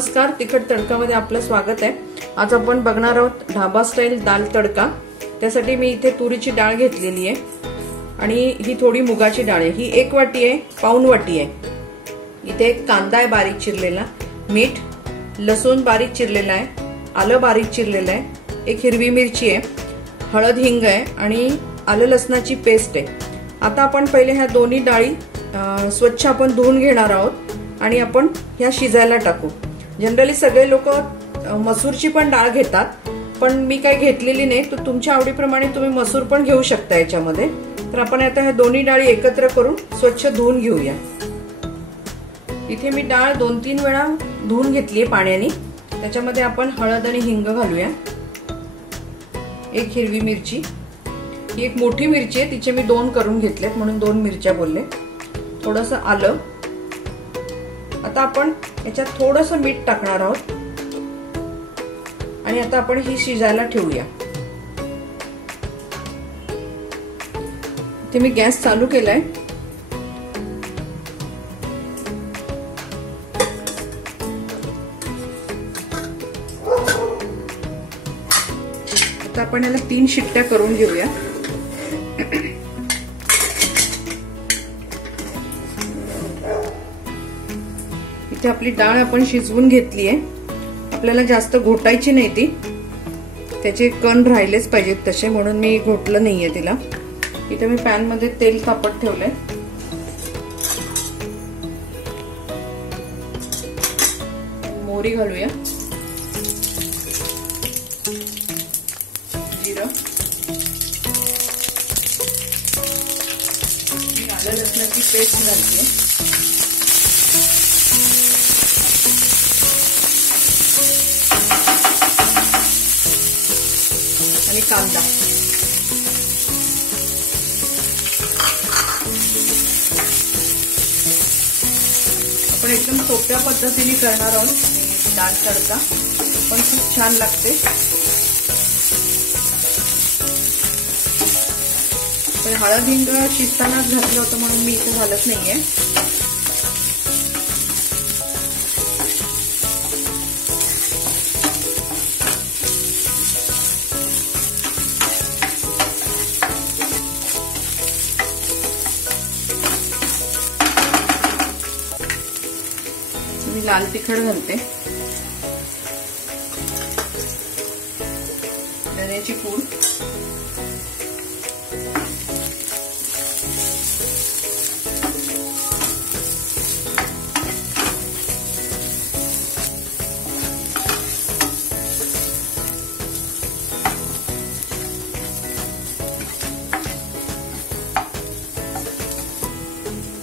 नमस्कार, तिखट तडकामध्ये आपलं स्वागत आहे। आज आपण बघणार आहोत ढाबा स्टाईल दाल तडका। त्यासाठी मी इथे तुरीची डाळ घेतलेली आहे आणि ही थोडी मुगाची डाळ आहे। ही 1 वाटी आहे, पाऊण वाटी आहे। इथे एक कांदा आहे बारीक चिरलेला, मीठ, लसूण बारीक चिरलेला आहे, आलं बारीक चिरलेलं आहे, एक हिरवी मिरची आहे, हळद, हिंग आहे आणि आलं लसणाची पेस्ट आहे। आता आपण पहिले ह्या दोन्ही डाळी स्वच्छ आपण धुवून घेणार आहोत आणि आपण ह्या शिजायला टाकू। जनरली सगळे लोक मसूरची पण डाळ घेतात, पण मी काही घेतलेली नाही, तर तुमच्या आवडीप्रमाणे तुम्ही मसूर पण घेऊ शकता याच्यामध्ये। तर आपण आता ह्या दोन्ही डाळी एकत्र करून स्वच्छ धुवून घेऊया। इथे मी डाळ 2-3 वेळा धुवून घेतलीये पाण्याने। त्याच्यामध्ये आपण हळद आणि हिंग घालूया, एक हिरवी मिरची, ही एक मोठी मिरची आहे, तिचे मी 2 करून घेतलेत म्हणून 2 मिरच्या बोलले, थोडंसं आलं। आता आपण याच्यात थोडंसं मीठ टाकणार आहोत आणि आता आपण ही शिजायला ठेवूया। इथे मी गॅस चालू केलाय। आता आपण याला 3 शिट्ट्या करून घेऊया। इथे आपली डाळ आपण शिजवून घेतली आहे। आपल्याला जास्त घोटायची नाही ती, त्याचे कण राहिलेच पाहिजेत तसे, म्हणून मी घोटलं नाहीये तिला। इथे मी पॅन मध्ये तेल तापत ठेवलंय, मोहरी घालूया, जिरं, आलं लसणाची पेस्ट घालते, आणि कांदा। आपण एकदम सोप्या पद्धतीने करणार आहोत दाल तडका, पण खूप छान लागते। तर हळद हिंग शिजतानाच घातलं होतं म्हणून मी इथे घालत नाहीये। मी लाल तिखट घालते, धन्याची पूड,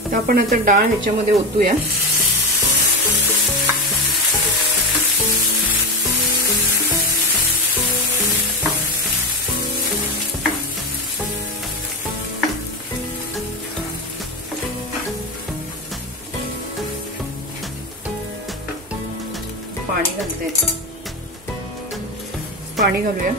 तर आपण आता डाळ ह्याच्यामध्ये ओतूया। पाणी घालते, पाणी घालूया।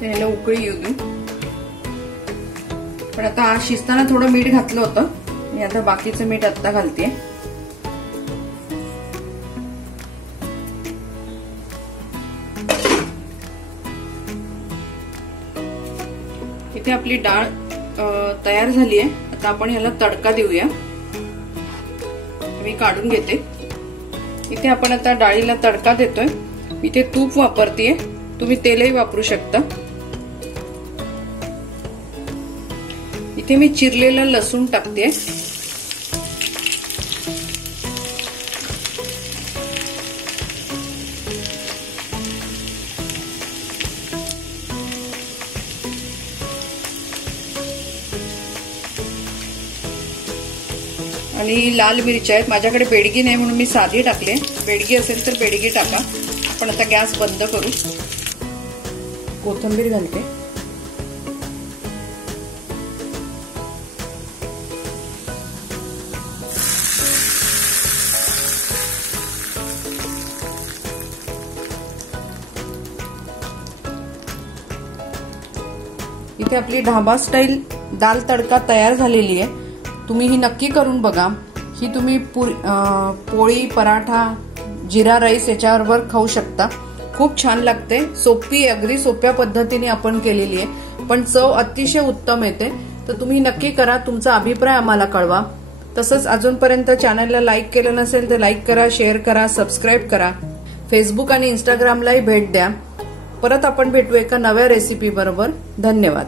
त्याला उकळी येऊ देऊ। पण आता शिजताना थोडं मीठ घातलं होतं, मी आता बाकीचं मीठ आता घालते। इथे आपली डाळ तयार झाली आहे। आता आपण ह्याला तडका देऊया। मी काढून घेते। इथे आपण आता डाळीला तडका देतोय। इथे तूप वापरतेय, तुम्ही तेलही वापरू शकता। इथे मी चिरलेलं लसूण टाकते, आणि लाल मिरच्या आहेत। माझ्याकडे बेडगी नाही म्हणून मी साधी टाकले, बेडगी असेल तर बेडगी टाका। आपण आता गॅस बंद करू, कोथिंबीर घालते, इथे आपली ढाबा स्टाईल दाल तडका तयार झालेली आहे. तुम्ही ही नक्की करून बघा. ही तुम्ही पोळी, पराठा, जिरा राईस याच्याबरोबर खाऊ शकता. खूप छान लागते. सोपी, अगदी सोप्या पद्धतीने आपण केलेली आहे, पण चव अतिशय उत्तम येते. तर तुम्ही नक्की करा. तुमचा अभिप्राय आम्हाला कळवा. तसंच अजूनपर्यंत चॅनलला लाईक केलं नसेल तर लाईक करा, शेअर करा, सबस्क्राईब करा. फेसबुक आणि इंस्टाग्रामलाही भेट द्या. परत आपण भेटू एका नव्या रेसिपी बरोबर. धन्यवाद.